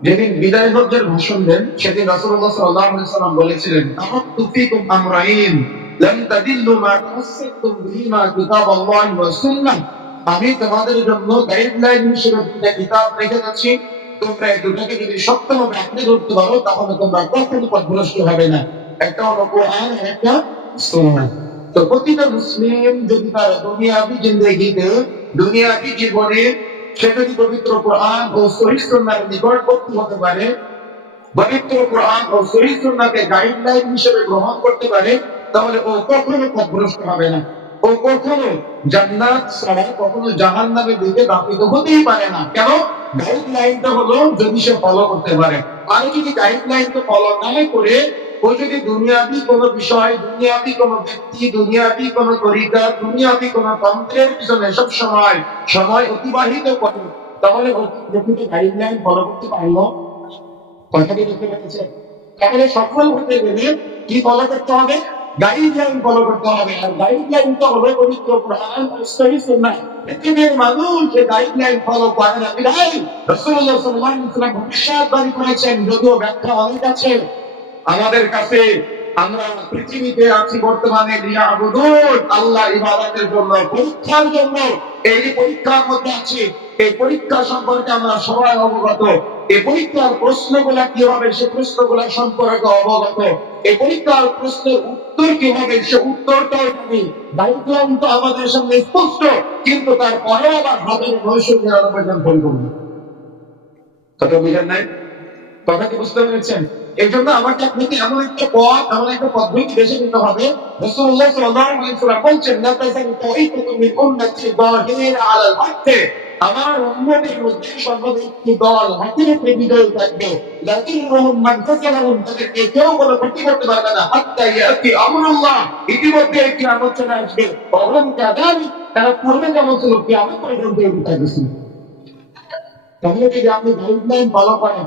যেদিন বিদায় ভাষণ দেন, সেদিন রাসূলুল্লাহ সাল্লাল্লাহু আলাইহি ওয়াসাল্লাম বলেছিলেন আমি তোমাদের জন্য গাইডলাইন হিসেবে দুটা কিতাব রেখে যাচ্ছি। তোমরা এই দুটাকে যদি পারো, তাহলে তোমরা পথভ্রষ্ট হবে না। একটা হলো কোরআন একটা সুন্নাহ। তো প্রতিটা মুসলিম যদি তার দুনিয়াবি জিন্দগিতে, দুনিয়াবি জীবনে সে যদি পবিত্র কোরআন ও সুন্নাহর নিকটবর্তী হতে পারে, পবিত্র কোরআন ও সুন্নাহকে গাইডলাইন হিসেবে গ্রহণ করতে পারে, তাহলে ও কখনো পথভ্রষ্ট হবে না। ও কখনো জান্নাত ছাড়া কখনো জাহান্নামের দিকে ধাবিত হতেই পারে না। কেন? গাইডলাইনটা হলো যদি সে ফলো করতে পারে। আর যদি গাইডলাইনটা ফলো না করে ও যদি দুনিয়াবি কোন বিষয়, দুনিয়াবি কোন ব্যক্তি, দুনিয়াবি কোন তরিকা দুনিয়াবি কোন তন্ত্রের পিছনে সব সময় সময় অতিবাহিত করে। তাহলে প্রকৃত গাইডলাইন ফলো করতে পারল কথাটি বুঝতে পেরেছে তাহলে সফল হতে গেলে কি ফলো করতে হবে? গাইডলাইন ফলো করতে হবে। আর গাইডলাইন তো হবে পবিত্র কোরআন ও সহিহ সুন্নাহ। পৃথিবীর মানুষ এই গাইডলাইন ফলো করে না বিধায় রাসূলুল্লাহ সাল্লাল্লাহু আলাইহি ওয়াসাল্লাম ভবিষ্যৎবাণী করেছেন, যদিও ব্যাখ্যা অনেক আছে। আমাদের কাছে আমরা পৃথিবীতে আছি বর্তমানে আল্লাহ ইবাদতের জন্য, পরীক্ষার জন্য। এই পরীক্ষার মধ্যে আছি। এই পরীক্ষা সম্পর্কে আমরা সবাই অবগত। এই পরীক্ষার প্রশ্নগুলা কি হবে সে প্রশ্নগুলা সম্পর্কে অবগত। এই পরীক্ষার প্রশ্নের উত্তর কি হবে সে উত্তরটাও জানি। গাইডলাইন তো আমাদের সামনে স্পষ্ট, কিন্তু তারপরেও আবার হাতের নৈশূন্য পর্যন্ত পরিপূর্ণ কথা বুঝেন নাই? কথা কি বুঝতে পেরেছেন? এই জন্য আমাকে আপনাকে এমন একটা পথ, এমন একটা পদ্ধতি বেছে নিতে হবে। রাসূলুল্লাহ সাল্লাল্লাহু আলাইহি ওয়াসাল্লাম বলছেন, লা তাযালু তাইফাতু মিন উম্মতি যাহিরিন আলাল হক। আমার উম্মতের মধ্যে সর্বদা একটি দল হকের উপরে বিজয় থাকবে। লাকিন রহুম মান কাসালাহুম তাদেরকে কেউ কোনো ক্ষতি করতে পারবে না। হাত্তা ইয়াতি আমরুল্লাহ, ইতিমধ্যে একটি আলোচনা আসবে। অহম কাদানি তারা পূর্বে যেমন ছিল, কিয়ামত পর্যন্ত এই থাকবে তাহলে যদি আপনি গাইডলাইন ফলো করেন?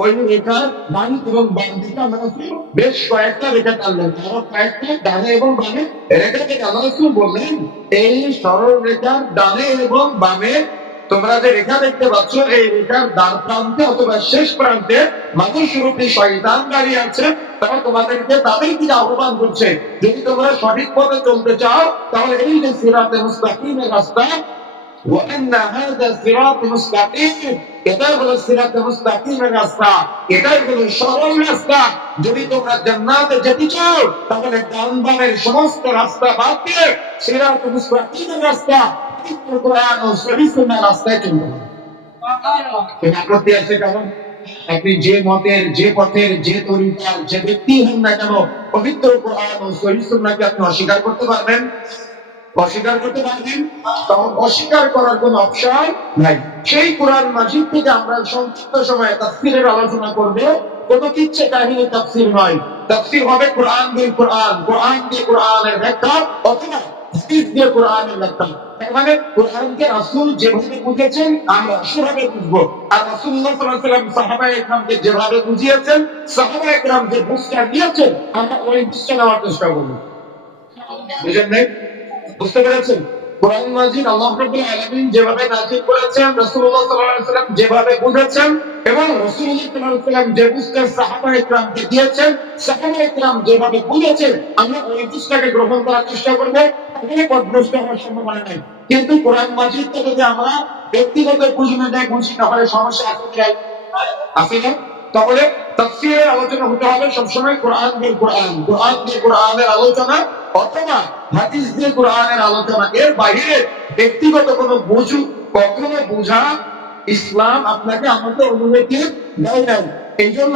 ওই রেখা ডান এবং বাম দিকে আল্লাহ রাসূল বেশ কয়েকটা রেখা টানলেন আরো কয়েকটা ডানে এবং বামে রেখা থেকে আল্লাহ রাসূল বললেন এই সরল রেখার ডানে এবং বামে তোমরা যে রেখা দেখতে পাচ্ছ এই রেখার দ্বার প্রান্তে অথবা শেষ প্রান্তে মানুষ রূপী শয়তান দাঁড়িয়ে আছে তারা তোমাদেরকে তাদের দিকে আহ্বান করছে যদি তোমরা সঠিক পথে চলতে চাও তাহলে এই যে সিরাতে মুস্তাকিমের রাস্তা وأن هذا صراط مستقيم এটাই হলো সিরাতে মুস্তাকিমের রাস্তা? এটাই হলো সরল রাস্তা। যদি তোমরা জান্নাতে যেতে চাও, তাহলে ডান বামের সমস্ত রাস্তা বাদ দিয়ে সিরাতে মুস্তাকিমের রাস্তা? কোরআন ও সহিহ সুন্নাহর রাস্তায় চলতে হবে কোনো আপত্তি আছে কারণ আপনি যে মতের, যে পথের, যে তরিকার, যে ব্যক্তি হন না কেন, পবিত্র কোরআন ও সহিহ সুন্নাহকে আপনি অস্বীকার করতে পারবেন? অস্বীকার করতে পারবেন? তখন অস্বীকার করার কোন অপশন নাই। সেই কোরআন মাজিদ থেকে আমরা সংক্ষিপ্ত সময়ে তাফসিরের আলোচনা করব। কোন কিচ্ছে কাহিনী তাফসির নয়। তাফসির হবে কোরআন দিয়ে কোরআন। কোরআন দিয়ে কোরআনের ব্যাখ্যা অথবা হাদিস দিয়ে কোরআনের ব্যাখ্যা? মানে কোরআনকে রাসূল যেভাবে বুঝেছেন, আমরা সেভাবে বুঝব। আর রাসূলুল্লাহ সাল্লাল্লাহু আলাইহি ওয়াসাল্লাম সাহাবায়ে ইকরামকে যেভাবে বুঝিয়েছেন, সাহাবায়ে ইকরাম যে বুঝটা দিয়েছেন, আমরা ওই বুঝটা নেওয়ার চেষ্টা করব। বুঝেন নাই? বুঝতে পেরেছেন? কোরআন মাজিদ আল্লাহ রাব্বুল আলামিন যেভাবে নাযিল করেছেন, রাসূলুল্লাহ সাল্লাল্লাহু আলাইহি যেভাবে বুঝেছেন এবং রাসূলুল্লাহ সাল্লাল্লাহু যে ইকরামকে দিয়েছেন যেভাবে বুঝেছেন, আমরা ওই বুঝটাকে গ্রহণ করার চেষ্টা করব। হওয়ার সম্ভাবনা নেই। কিন্তু কোরআন মাজিদকে যদি আমরা ব্যক্তিগত দেয় বুঝি, তাহলে সমস্যা আছে কি আছে না? তাহলে তাফসীরের আলোচনা হতে হবে সবসময় কোরআন দিয়ে কোরআন কোরআন দিয়ে কোরআনের আলোচনা অথবা হাদিস দিয়ে কোরআনের আলোচনা, এর বাইরে ব্যক্তিগত কোনো বুঝু, কখনো বোঝা ইসলাম আপনাকে আমাদের অনুমতি দেয় নাই। এই জন্য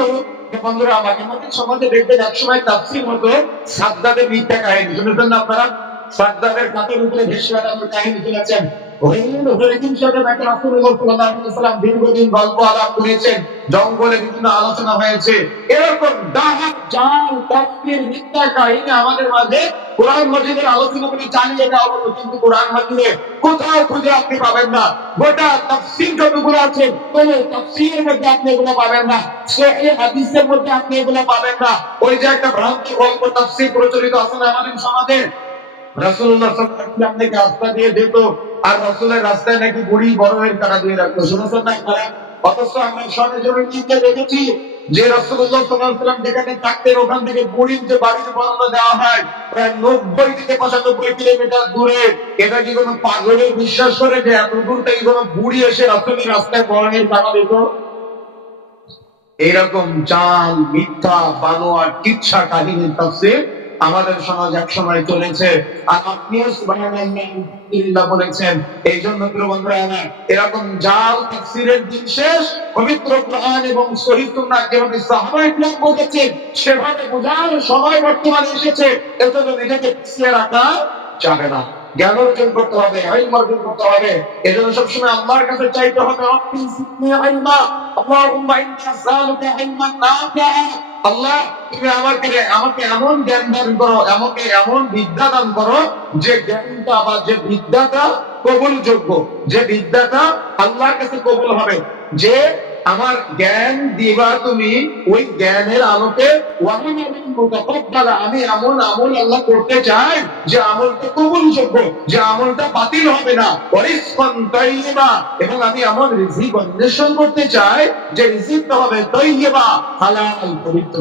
বন্ধুরা আমাকে আমাদের সমাজে দেখবেন একসময় তাফসির মতো সাদ্দাদের মিথ্যা কাহিনী। শুনেছেন আপনারা? সাদ্দাদের কাতের উপরে ভেসে কাহিনী শুনেছেন। জঙ্গলে বিভিন্ন আলোচনা হয়েছে। এরকম আমাদের মাঝে কোরআন মাজিদের আলোচনা করে চালিয়ে দেওয়া হলো কিন্তু কোরআন মাজিদে কোথাও খুঁজে আপনি পাবেন না। গোটা তাফসীর যতগুলো আছে, কোন তাফসীরের মধ্যে আপনি এগুলো পাবেন না। হাদিসের মধ্যে আপনি এগুলো পাবেন না। ওই যে একটা ভ্রান্ত গল্প, তাফসীর প্রচলিত আছে আমাদের সমাজে? রাসূলুল্লাহ সাল্লাল্লাহু আলাইহি ওয়াসাল্লাম নাকি রাস্তা দিয়ে যেত আর রাসূলের রাস্তায় নাকি বুড়ি বড়ের টাকা দিয়ে রাখতো শুনেছেন না আপনারা অথচ আমরা সরেজমিন চিন্তা দেখেছি যে সাল্লাল্লাহু যেখানে থাকতেন, ওখান থেকে বুড়ির যে বাড়িতে বর্ণনা দেওয়া হয়, প্রায় নব্বই থেকে পঁচানব্বই কিলোমিটার দূরে। এটা কি কোনো পাগলের বিশ্বাস করে যে এত দূর থেকে কোনো বুড়ি এসে রাসূলের রাস্তায় বর্ণের টাকা দিত? এইরকম চাল মিথ্যা বানোয়ার কিচ্ছা কাহিনীর তাফসীর আমাদের সমাজ এক সময় চলেছে। আর আপনিও সুবহানাল্লাহ বলেছেন, এই জন্য বন্ধুরা, এরকম জাল, তাফসীরের দিন শেষ, পবিত্র কোরআন এবং সহিহ সুন্নাহ যেভাবে সাহাবায়ে কেরাম বলেছেন সেভাবে বোঝার সময় বর্তমানে এসেছে। এজন্য নিজেকে পিছিয়ে রাখা যাবে না। জ্ঞান অর্জন করতে হবে, আইন অর্জন করতে হবে। এজন্য সবসময় আল্লাহর কাছে চাইতে হবে আল্লাহুম্মা ইন্নী আসআলুকা ইলমান নাফিআ। আল্লাহ, তুমি আমাকে আমাকে এমন জ্ঞান দান করো, আমাকে এমন বিদ্যা দান করো যে জ্ঞানটা বা যে বিদ্যাটা কবুল যোগ্য যে বিদ্যাটা আল্লাহর কাছে কবুল হবে। যে আমার জ্ঞান দিবা তুমি, ওই জ্ঞানের আলোকে আমি এমন আমল আল্লাহ করতে চাই যে আমলটা কবুলযোগ্য, যে আমলটা বাতিল হবে না। এবং আমি এমন রিজিক অন্বেষণ করতে চাই যে রিজিকটা হবে তাইয়্যিবা হালাল পবিত্র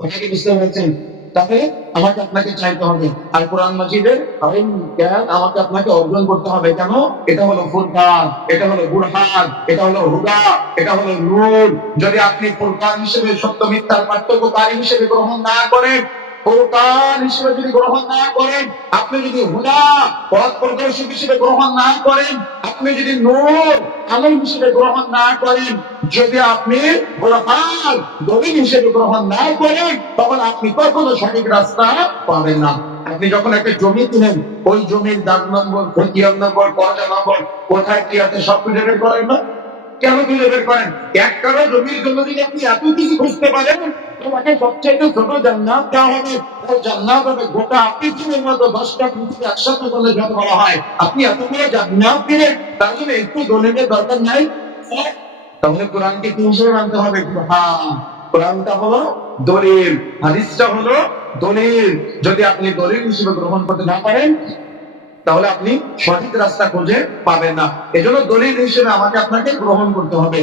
কথা কি বুঝতে পেরেছেন? তাহলে আমাকে আপনাকে চাইতে হবে। আর কোরআন মাজিদের আমাকে আপনাকে অর্জন করতে হবে। কেন? এটা হলো ফুরকান, এটা হলো বুরহান, এটা হলো হুদা, এটা হলো নূর। যদি আপনি ফুরকান হিসেবে, সত্য মিথ্যার পার্থক্যকারী হিসেবে গ্রহণ না করেন, ফুরকান হিসেবে যদি গ্রহণ না করেন, আপনি যদি হুদা, পথ প্রদর্শক হিসেবে গ্রহণ না করেন, আপনি যদি নূর আলো হিসেবে গ্রহণ না করেন। যদি আপনি বুরহান দলিল হিসেবে গ্রহণ না করেন, তখন আপনি কখনো সঠিক রাস্তা পাবেন না। আপনি যখন একটা জমি কিনেন, ওই জমির দাগ নম্বর, খতিয়ান নম্বর পয়সা নম্বর, কোথায় কি আছে সব বের করেন না? কেন খুঁজে বের করেন? এক কারও জমির জন্য যদি আপনি এত কিছু খুঁজতে পারেন, তোমাকে সবচাইতে ছোট জান্নাত হবে। ও জান্নাত হবে গোটা পৃথিবীর পৃথিবী একসাথে যত হয়। আপনি এতগুলো জান্নাত দিলেন, তার জন্য একটু দরকার নাই। তাহলে কি হিসেবে মানতে হবে? হ্যাঁ কোরআনটা হলো দলিল। হাদিসটা হলো দলিল। যদি আপনি দলিল হিসেবে গ্রহণ করতে না পারেন তাহলে আপনি সঠিক রাস্তা খুঁজে পাবেন না। এজন্য দলিল হিসেবে আমাকে আপনাকে গ্রহণ করতে হবে।